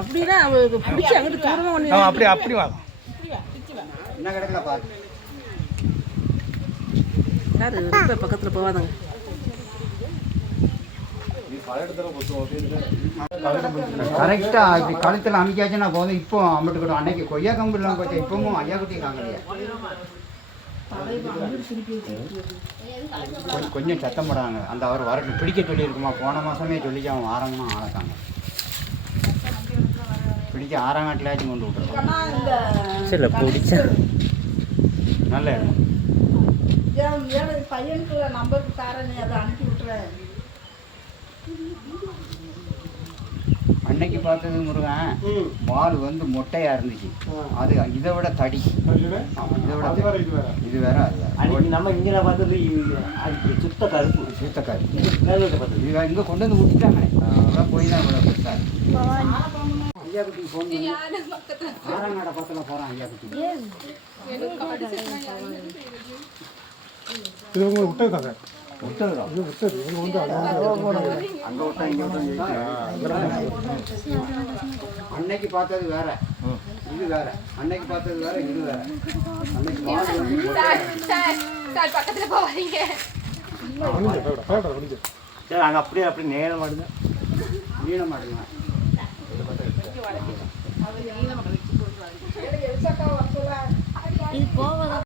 அப்படின்னா பிடிச்சி அங்கிட்டு தூரமாக ஒன்று அப்படி வாங்க என்ன கிடக்கல பாரு யார் ரொம்ப பக்கத்தில் போவாதாங்க கரெக்டாக இப்படி கழுத்தில் அமைக்காச்சுன்னா போதும். இப்போ அம்மட்டு கூட அன்னைக்கு கொய்யா கம்பு இல்லாமல் போச்சு. இப்பவும் ஐயா குட்டியும் காங்கலையா கொஞ்சம் சத்தம் போடாங்க. அந்த அவர் வர பிடிக்க சொல்லியிருக்குமா போன மாதமே சொல்லிச்சு. அவன் ஆரம்பமா ஆளக்காங்க பிடிக்க ஆறாங்காட்டிலாச்சும் கொண்டு விட்டுருக்கான். சரி பிடிச்ச நல்ல இடம். பையனுக்கு நம்பருக்கு தரேன் அதை அனுப்பி விட்டுறேன். அன்னைக்கு பார்த்தது முருகன் பால் வந்து மொட்டையா இருந்துச்சு. அது இதை விட தடி. இதை விட இது வேற அது வேற. அன்னைக்கு நம்ம இங்கே பார்த்தது சுத்த கருப்பு இது இங்கே கொண்டு வந்து விட்டுட்டாங்க. அதான் போய் தான் இவ்வளோ கொடுத்தாரு. ஐயா குட்டிக்கு ஃபோன் பண்ணி ஆறாங்காடை பக்கத்தில் போகிறான். ஐயா குட்டி இது உங்களுக்கு விட்டதுதாங்க. அன்னைக்கு பார்த்தது வேற இது வேற. அன்னைக்கு பார்த்தது வேற இது வேற. அன்னைக்கு பக்கத்துல போவாதீங்க. அங்கே அப்படியே அப்படி நேரம் மாடுங்க நீள மாடுங்க. இது போவதா